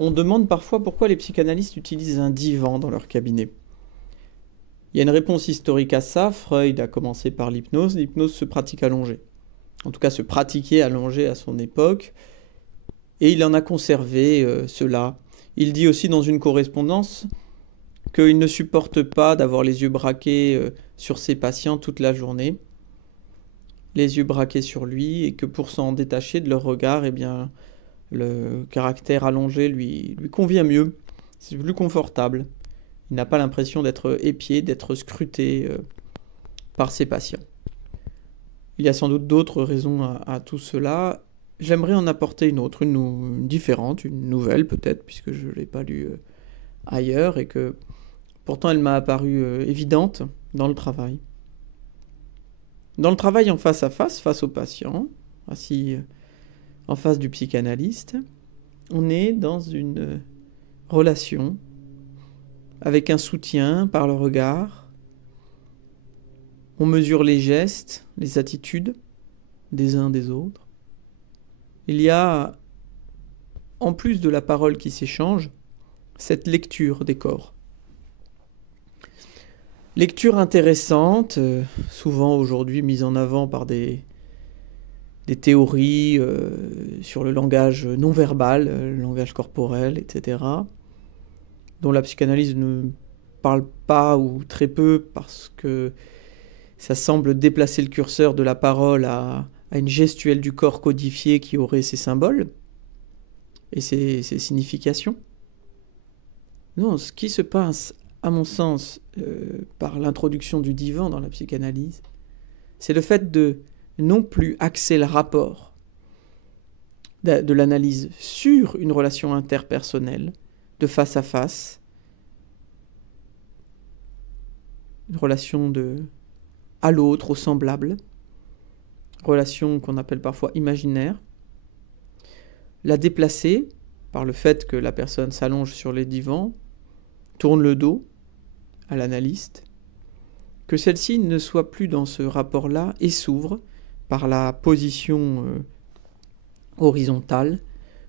On demande parfois pourquoi les psychanalystes utilisent un divan dans leur cabinet. Il y a une réponse historique à ça. Freud a commencé par l'hypnose. L'hypnose se pratique allongée. En tout cas, se pratiquait allongée à son époque. Et il en a conservé cela. Il dit aussi dans une correspondance qu'il ne supporte pas d'avoir les yeux braqués sur ses patients toute la journée. Les yeux braqués sur lui, et que pour s'en détacher de leur regard, eh bien, le caractère allongé lui convient mieux. C'est plus confortable. Il n'a pas l'impression d'être épié, d'être scruté par ses patients. Il y a sans doute d'autres raisons à tout cela. J'aimerais en apporter une autre, une différente, une nouvelle peut-être, puisque je ne l'ai pas lue ailleurs, et que pourtant elle m'a apparu évidente dans le travail. Dans le travail en face à face au patient, assis en face du psychanalyste, on est dans une relation avec un soutien par le regard. On mesure les gestes, les attitudes des uns des autres. Il y a, en plus de la parole qui s'échange, cette lecture des corps. Lecture intéressante, souvent aujourd'hui mise en avant par des théories sur le langage non-verbal, le langage corporel, etc., dont la psychanalyse ne parle pas ou très peu parce que ça semble déplacer le curseur de la parole à une gestuelle du corps codifiée qui aurait ses symboles et ses significations. Non, ce qui se passe, à mon sens, par l'introduction du divan dans la psychanalyse, c'est le fait de non plus axer le rapport de l'analyse sur une relation interpersonnelle, de face à face, une relation à l'autre, au semblable, relation qu'on appelle parfois imaginaire, la déplacer par le fait que la personne s'allonge sur les divans, tourne le dos à l'analyste, que celle-ci ne soit plus dans ce rapport-là et s'ouvre par la position horizontale,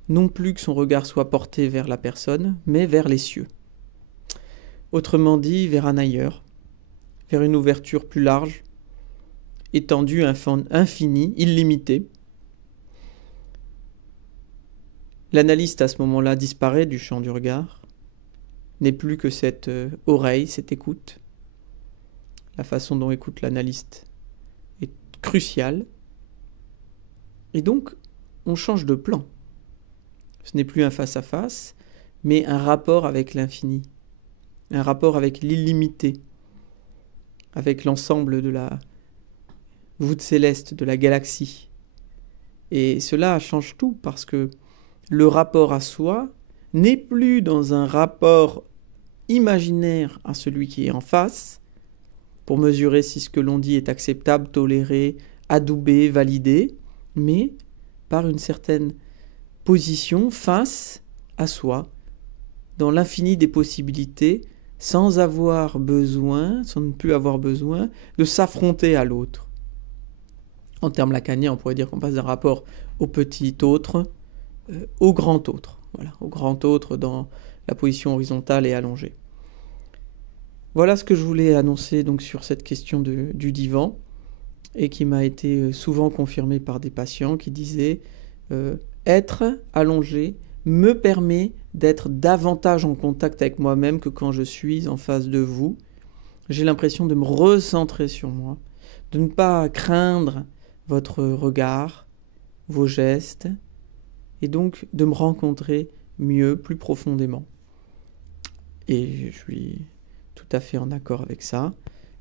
non plus que son regard soit porté vers la personne, mais vers les cieux. Autrement dit, vers un ailleurs, vers une ouverture plus large, étendue, infinie, illimitée. L'analyste, à ce moment-là, disparaît du champ du regard, n'est plus que cette oreille, cette écoute. La façon dont écoute l'analyste est cruciale. Et donc, on change de plan. Ce n'est plus un face-à-face, mais un rapport avec l'infini, un rapport avec l'illimité, avec l'ensemble de la voûte céleste, de la galaxie. Et cela change tout, parce que le rapport à soi n'est plus dans un rapport imaginaire à celui qui est en face, pour mesurer si ce que l'on dit est acceptable, toléré, adoubé, validé, mais par une certaine position face à soi, dans l'infini des possibilités, sans avoir besoin, sans ne plus avoir besoin de s'affronter à l'autre. En termes lacaniens, on pourrait dire qu'on passe d'un rapport au petit autre au grand autre. Voilà, au grand autre dans la position horizontale et allongée. Voilà ce que je voulais annoncer donc sur cette question du divan, et qui m'a été souvent confirmé par des patients qui disaient être allongé me permet d'être davantage en contact avec moi-même que quand je suis en face de vous. J'ai l'impression de me recentrer sur moi, de ne pas craindre votre regard, vos gestes, et donc de me rencontrer mieux, plus profondément. Et je suis tout à fait en accord avec ça,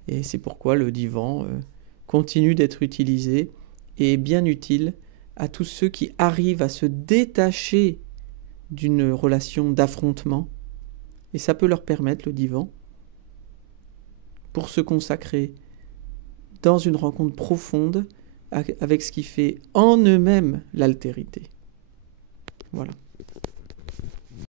et c'est pourquoi le divan continue d'être utilisé, et bien utile à tous ceux qui arrivent à se détacher d'une relation d'affrontement, et ça peut leur permettre, le divan, pour se consacrer dans une rencontre profonde avec ce qui fait en eux-mêmes l'altérité. Voilà.